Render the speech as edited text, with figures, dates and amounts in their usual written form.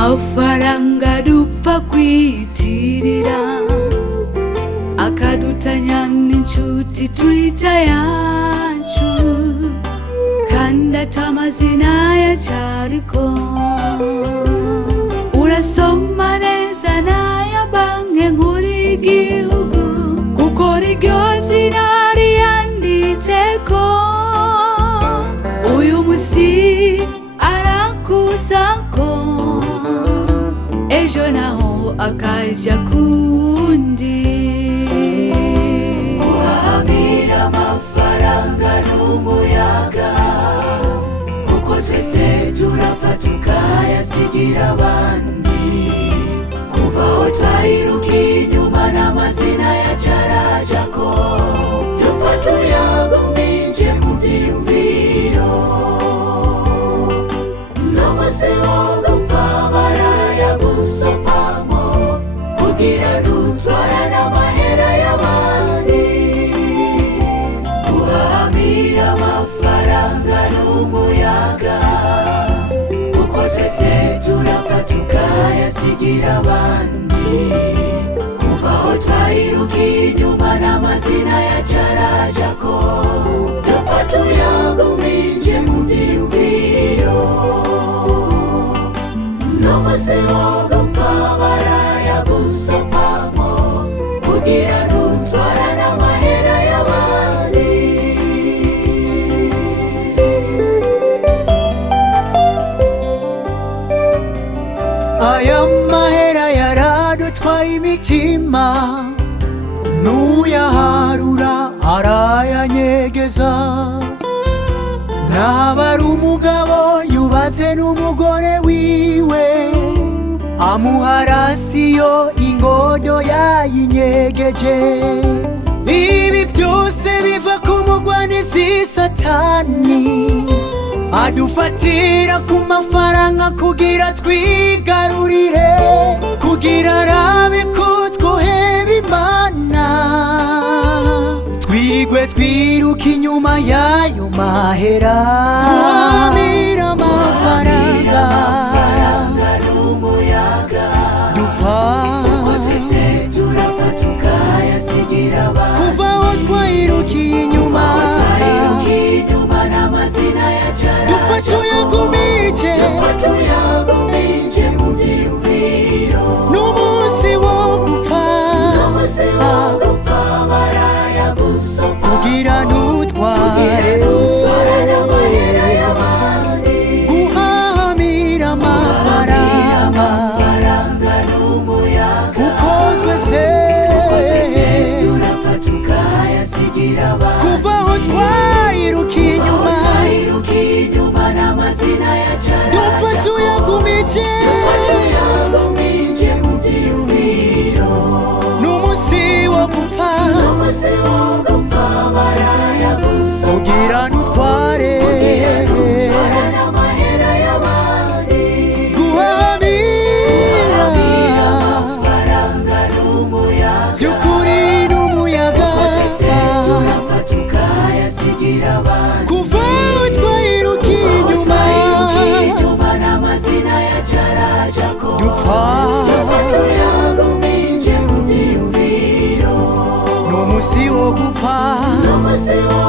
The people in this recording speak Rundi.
amafaranga dupfa kwiyitirira akadutanya n'inshuti twita yacu kandi atamazina yacariko urasoma neza n'aya banki nkuru y'igihugu kuko niryo zina riyanditseko uyu musi arakuzako ejo naho akaja kundi guhahamira amafaranga n'umuyaga kuko twese turapfa tukayasigira abandi kuva aho twayirukiye inyuma n'amazina yacarajako dupfa tuyaguminje mu vyiyumviro n'amase wo gupfa barayagusopamo kugira dutwara n'amahera y'abandi guhahamira amafaranga n'umuyaga kuko twese turapfa tukayasigira abandi kuva aho twayirukiye inyuma n'amazina yacarajako dupfa tuyaguminje mu vyiyumviro n'amase wo gupfa barayagusopamo kugira dutwara n'amahera y'abandi aya mahera yaradutwaye imitima n'uyaharura arayanyegeza naba ari umugabo yubatse n'umugore wiwe amuha rasiyo ingodo yayinyegeje ibi byose biva ku mugwanisi satani adufatira ku mafaranga kugira twigarurire kugira arabe ko twoheba imana twirigwe twiruka inyuma y'ayo mahera guhahamira amafaranga n'umuyaga dupfa kuko twese turapfa tukayasigira abandi kuva aho twayirukiye inyuma n'amazina yacarajako dupfa tuyaguminje mu vyiyumviro n'umunsi wo gupfa barayagusopamo kugira nutware n'amahera y'abandi guhahamira amafaranga n'umuyaga kuko twese turapfa tukayasigira abandi kuva aho twayirukiye inyuma n'amazina yacarajako dupfa tuyaguminje mu vyiyumviro n'umunsi wo gupfa barayagusopamo kugira nutware n'amahera y'abandi guhahamira amafaranga n'umuyaga by'ukuri n'umuyaga turapfa tukayasigira abandi kuva aho twayirukiye inyuma n'amazina yacarajako dupfa tuyaguminje mu vyiyumviro n'umunsi wo gupfa n'amase wo